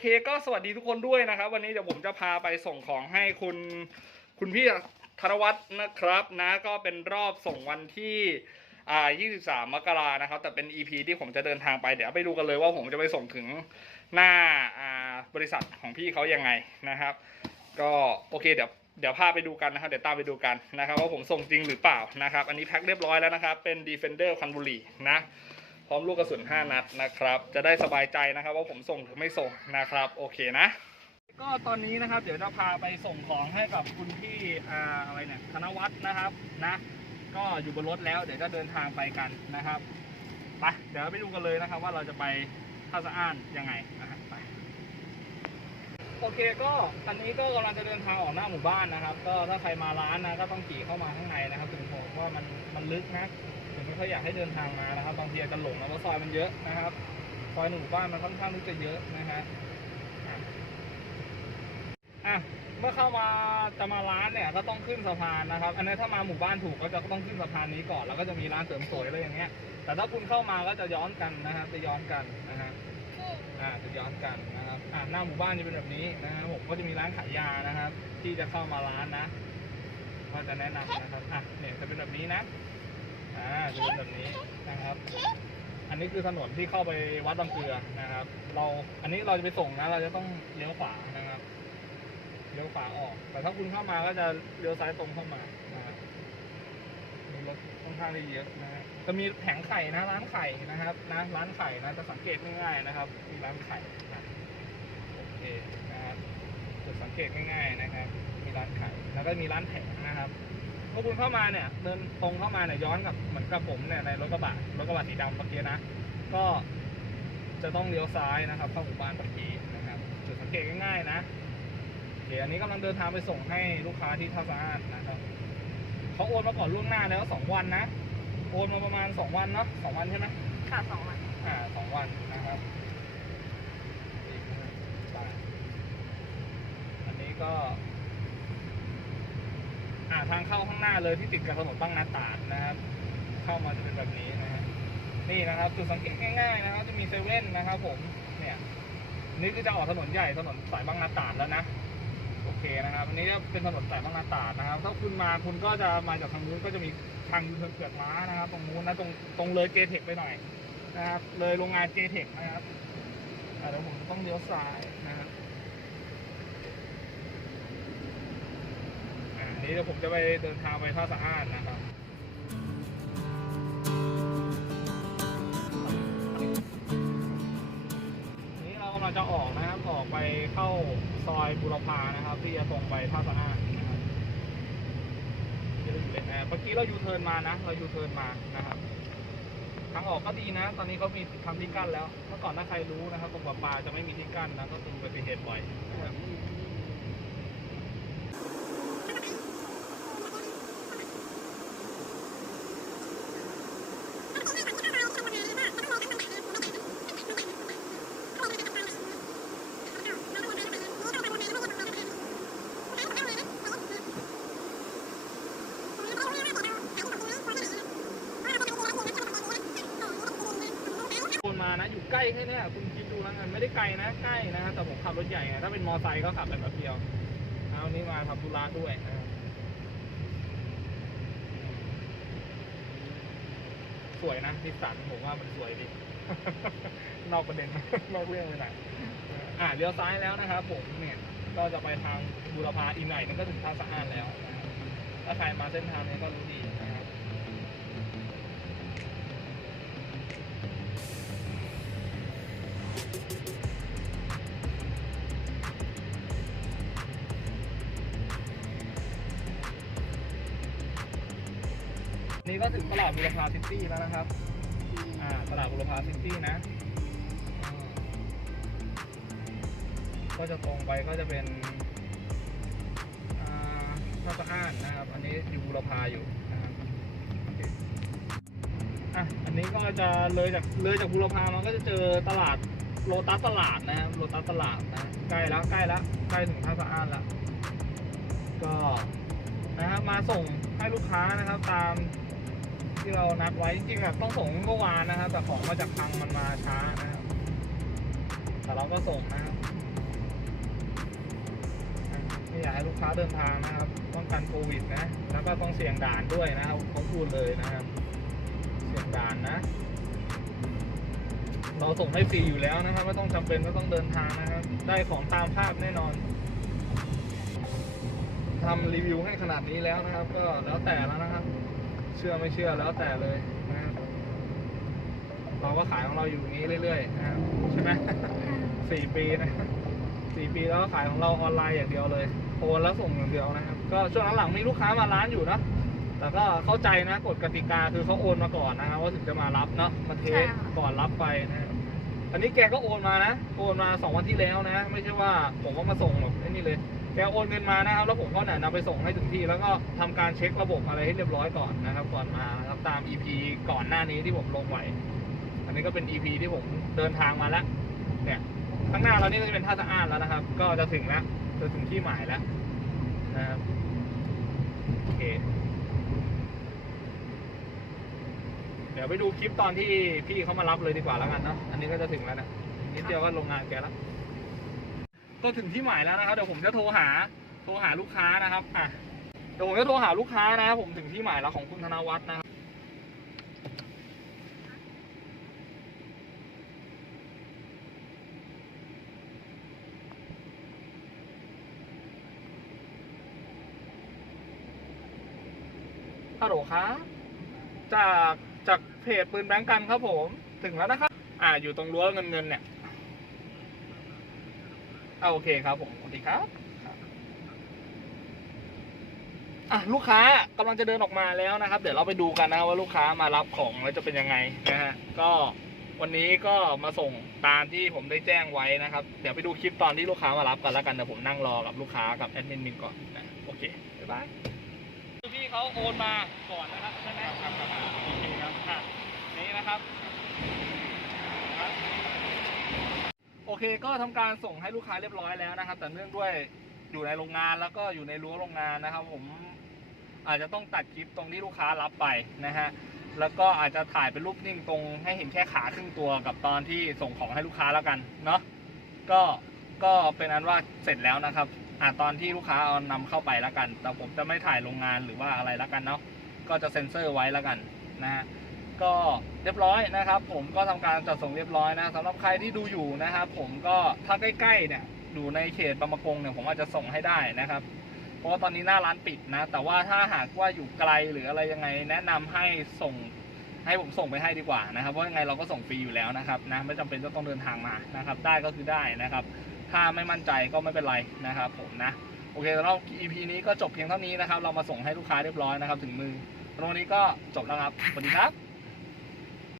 เคก็สวัสดีทุกคนด้วยนะครับ วันนี้เดี๋ยวผมจะพาไปส่งของให้คุณคุณพี่ธนวัฒน์นะครับนะก็เป็นรอบส่งวันที่อ่า23 มกรานะครับ แต่เป็น EP ที่ผมจะเดินทางไปเดี๋ยวไปดูกันเลยว่าผมจะไปส่งถึงหน้าอ่าบริษัทของพี่เขายังไงนะครับ ก็โอเคเดี๋ยวเดี๋ยวพาไปดูกันนะครับ เดี๋ยวตามไปดูกันนะครับว่าผมส่งจริงหรือเปล่านะครับ อันนี้แพ็คเรียบร้อยแล้วนะครับ เป็น Defender คันบุรีนะ ร้อมลูกกระสุน 5 นัดนะครับ จะได้สบายใจนะครับ ว่าผมส่งหรือไม่ส่งนะครับ โอเคนะ ก็ตอนนี้นะครับ เดี๋ยวจะพาไปส่งของให้กับคุณพี่อะไรเนี่ยธนวัฒน์นะครับนะ ก็อยู่บนรถแล้วเดี๋ยวจะเดินทางไปกันนะครับไปเดี๋ยวไปดูกันเลยนะครับ ว่าเราจะไปท่าสะอ้านยังไงนะครับไปโอเคก็ตอนนี้ก็กำลังจะเดินทางออกหน้าหมู่บ้านนะครับ ก็ถ้าใครมาร้านนะก็ต้องขี่เข้ามาข้างในนะครับถึงผมว่ามันมันลึกนะ ถึงไม่ค่อยอยากให้เดินทางมานะครับ บางทีอาจจะหลงนะเพราะซอยมันเยอะนะครับซอยหมู่บ้านมันค่อนข้างที่จะเยอะนะฮะอะเมื่อเข้ามาจะมาร้านเนี่ยก็ต้องขึ้นสะพานนะครับ อันนี้ถ้ามาหมู่บ้านถูกก็จะต้องขึ้นสะพานนี้ก่อน แล้วก็จะมีร้านเสริมสวยอะไรอย่างเงี้ย แต่ถ้าคุณเข้ามาก็จะย้อนกันนะครับจะย้อนกันนะฮะอ่าจะย้อนกันนะครับอ่าหน้าหมู่บ้านจะเป็นแบบนี้นะครับผมก็จะมีร้านขายยานะครับ ที่จะเข้ามาร้านนะก็จะแนะนำนะครับอะเนี่ยจะเป็นแบบนี้นะ อ่าจะเป็นแบบนี้นะครับ อันนี้คือถนนที่เข้าไปวัดบางเกลือนะครับ เราอันนี้เราจะไปส่งนะ เราจะต้องเลี้ยวขวานะครับเลี้ยวขวาออก แต่ถ้าคุณเข้ามาก็จะเลี้ยวซ้ายตรงเข้ามานะครับมีรถค่อนข้างที่เยอะนะฮะจะมีแผงไข่นะร้านไข่นะครับนะร้านไข่นะจะสังเกตง่ายๆนะครับ มีร้านไข่นะโอเคนะครับจุดสังเกตง่ายๆนะครับ มีร้านไข่แล้วก็มีร้านแผงนะครับ เมื่อคุณเข้ามาเนี่ย เดินตรงเข้ามาเนี่ยย้อนกับเหมือนกับผมเนี่ยในรถกระบะรถกระบะสีดำเมื่อกี้นะ ก็จะต้องเลี้ยวซ้ายนะครับเข้าหมู่บ้านเมื่อกี้นะครับจุดสังเกตง่ายๆนะโอเคอันนี้กำลังเดินทางไปส่งให้ลูกค้าที่ท่าสะอาดนะครับเขาโอนมาก่อนล่วงหน้าแล้วสองวันนะโอนมาประมาณสองวันเนาะสองวันใช่ไหมค่ะสองวันอ่าสองวันนะครับอีกนะครับได้อันนี้ก็อ่า ทางเข้าข้างหน้าเลยที่ติดกับถนนบางนาตราดนะครับ เข้ามาจะเป็นแบบนี้นะฮะนี่นะครับจุดสังเกตง่ายๆนะครับ จะมีเซเว่นนะครับ ผมเนี่ยนี่คือจะออกถนนใหญ่ถนนสายบางนาตราดแล้วนะโอเคนะครับอันนี้จะเป็นถนนสายบางนาตราดนะครับ ถ้าคุณมาคุณก็จะมาจากทางนู้นก็จะมีทางยูเทิร์นเกือกม้านะครับ ตรงนู้นนะตรงตรงเลยเกเทคไปหน่อยนะครับ เลยโรงงานเจเทคนะครับเดี๋ยวผมต้องเลี้ยวซ้ายนะครับอ่าอั นี้เดี๋ยวผมจะไปเดินทางไปท่าสะอ้านนะครับนี่เรากำลังจะออกนะครับออกไปเข้าซอยบุรพานะครับ ที่จะตรงไปท่าสะอ้านนะครับเมื่อกี้เรายูเทิร์นมานะ เรายูเทิร์นมานะครับทางออกก็ดีนะ ตอนนี้เขามีทำที่กั้นแล้ว เมื่อก่อนถ้าใครรู้นะครับตรงปลาจะไม่มีที่กั้นนะก็คืออุบัติเหตุบ่อยนะครับคนมานะ อยู่ ใกล้แค่เนี้ยคุณคิดดูแล้วกันไม่ได้ไกลนะใกล้นะแต่ผมขับรถใหญ่ไงถ้าเป็นมอไซค์ก็ขับแบบแบบเดียวเอานี่มาทำธุระด้วยนะสวยนะนิสสันผมว่ามันสวยดี นอกประเด็นนอกเรื่องไปหน่อยอ่าเลี้ยวซ้ายแล้วนะครับผมเนี่ยก็จะไปทางบุรพาอีกหน่อยนึงก็ถึงท่าสะอ้านแล้วนะถ้าใครมาเส้นทางนี้ก็รู้ดีนะครับ นี่ก็ถึงตลาดบุรพาซิตี้แล้วนะครับ อ่า ตลาดบุรพาซิตี้นะ ก็จะตรงไปก็จะเป็นอ่าท่าสะอ้านนะครับ อันนี้อยู่บุรพาอยู่นะครับอะ อันนี้ก็จะเลยจากเลยจากบุรพามันก็จะเจอตลาดโลตัสตลาดนะครับ โลตัสตลาดนะ ใกล้แล้วใกล้แล้วใกล้ถึงท่าสะอ้านแล้ว ก็นะครับมาส่งให้ลูกค้านะครับตาม ที่เรานัดไว้จริงๆแบบต้องส่งเมื่อวานนะครับ แต่ของมาจากพังมันมาช้านะครับแต่เราก็ส่งนะครับไม่อยากให้ลูกค้าเดินทางนะครับป้องกันโควิดนะ แล้วก็ต้องเสี่ยงด่านด้วยนะครับเขาพูดเลยนะครับ เสี่ยงด่านนะ เราส่งให้ฟรีอยู่แล้วนะครับไม่ต้องจำเป็นก็ต้องเดินทางนะครับ ได้ของตามภาพแน่นอนทำรีวิวให้ขนาดนี้แล้วนะครับ ก็แล้วแต่แล้วนะครับ เชื่อไม่เชื่อแล้วแต่เลยนะครับเราก็ขายของเราอยู่อย่างนี้เรื่อยๆนะครับใช่ไหม สี่ปีนะสี่ปีแล้วก็ขายของเราออนไลน์อย่างเดียวเลยโอนแล้วส่งอย่างเดียวนะครับ ก็ช่วงหลังๆมีลูกค้ามาร้านอยู่นะแต่ก็เข้าใจนะกฎกติกาคือเขาโอนมาก่อนนะครับว่าถึงจะมารับเนาะมาเทสใช่ค่ะก่อนรับไปนะครับอันนี้แกก็โอนมานะ โอนมาสองวันที่แล้วนะ ไม่ใช่ว่าผมก็มาส่งแบบไอ้นี่เลย แกโอนเงินมานะครับ แล้วผมก็เนี่ยนำไปส่งให้ถึงที่ แล้วก็ทำการเช็คระบบอะไรให้เรียบร้อยก่อนนะครับ ก่อนมาครับตาม EP ก่อนหน้านี้ที่ผมลงไว้อันนี้ก็เป็น EP ที่ผมเดินทางมาแล้วเนี่ยข้างหน้าเรานี่ก็จะเป็นท่าสะอ้านแล้วนะครับ ก็จะถึงแล้วจะถึงที่หมายแล้วนะครับโอเคเดี๋ยวไปดูคลิปตอนที่พี่เขามารับเลยดีกว่าแล้วกันเนาะอันนี้ก็จะถึงแล้วนะนิดเดียวก็โรงงานแกแล้ว ก็ถึงที่หมายแล้วนะครับเดี๋ยวผมจะโทรหาโทรหาลูกค้านะครับอะเดี๋ยวผมจะโทรหาลูกค้านะครับผมถึงที่หมายแล้วของคุณธนวัฒน์นะครับฮัลโหลครับจากจากเพจปืนแบงก์กันครับผมถึงแล้วนะครับ อ่าอยู่ตรงรั้วเงินเงินเนี่ย อ่าโอเคครับผมสวัสดีครับอะลูกค้ากำลังจะเดินออกมาแล้วนะครับ เดี๋ยวเราไปดูกันนะว่าลูกค้ามารับของแล้วจะเป็นยังไงนะฮะก็วันนี้ก็มาส่งตามที่ผมได้แจ้งไว้นะครับ เดี๋ยวไปดูคลิปตอนที่ลูกค้ามารับกันแล้วกันเดี๋ยวผมนั่งรอกับลูกค้ากับแอดมินมินก่อนนะโอเคบ๊ายบายคือพี่เขาโอนมาก่อนนะครับใช่ไหมครับครับครับโอเคครับนี่นะครับ โอ เคก็ทำการส่งให้ลูกค้าเรียบร้อยแล้วนะครับ แต่เนื่องด้วยอยู่ในโรงงานแล้วก็อยู่ในรั้วโรงงานนะครับ ผมอาจจะต้องตัดคลิปตรงที่ลูกค้ารับไปนะฮะแล้วก็อาจจะถ่ายเป็นรูปนิ่งตรงให้เห็นแค่ขาครึ่งตัวกับตอนที่ส่งของให้ลูกค้าแล้วกันเนาะก็ก็เป็นอันว่าเสร็จแล้วนะครับอ่าตอนที่ลูกค้าเอานำเข้าไปแล้วกัน แต่ผมจะไม่ถ่ายโรงงานหรือว่าอะไรแล้วกันเนาะก็จะเซ็นเซอร์ไว้แล้วกันนะฮะ ก็เรียบร้อยนะครับ ผมก็ทำการจัดส่งเรียบร้อยนะสำหรับใครที่ดูอยู่นะครับ ผมก็ถ้าใกล้ๆเนี่ยอยู่ในเขตบางประกงเนี่ยผมอาจจะส่งให้ได้นะครับเพราะว่าตอนนี้หน้าร้านปิดนะ แต่ว่าถ้าหากว่าอยู่ไกลหรืออะไรยังไง แนะนำให้ส่งให้ผมส่งไปให้ดีกว่านะครับเพราะยังไงเราก็ส่งฟรีอยู่แล้วนะครับนะไม่จำเป็นจะต้องเดินทางมานะครับ ได้ก็คือได้นะครับ ถ้าไม่มั่นใจก็ไม่เป็นไรนะครับ ผมนะโอเคสำหรับ EP นี้ก็จบเพียงเท่านี้นะครับ เรามาส่งให้ลูกค้าเรียบร้อยนะครับ ถึงมือตรงนี้ก็จบแล้วครับสวัสดีครับ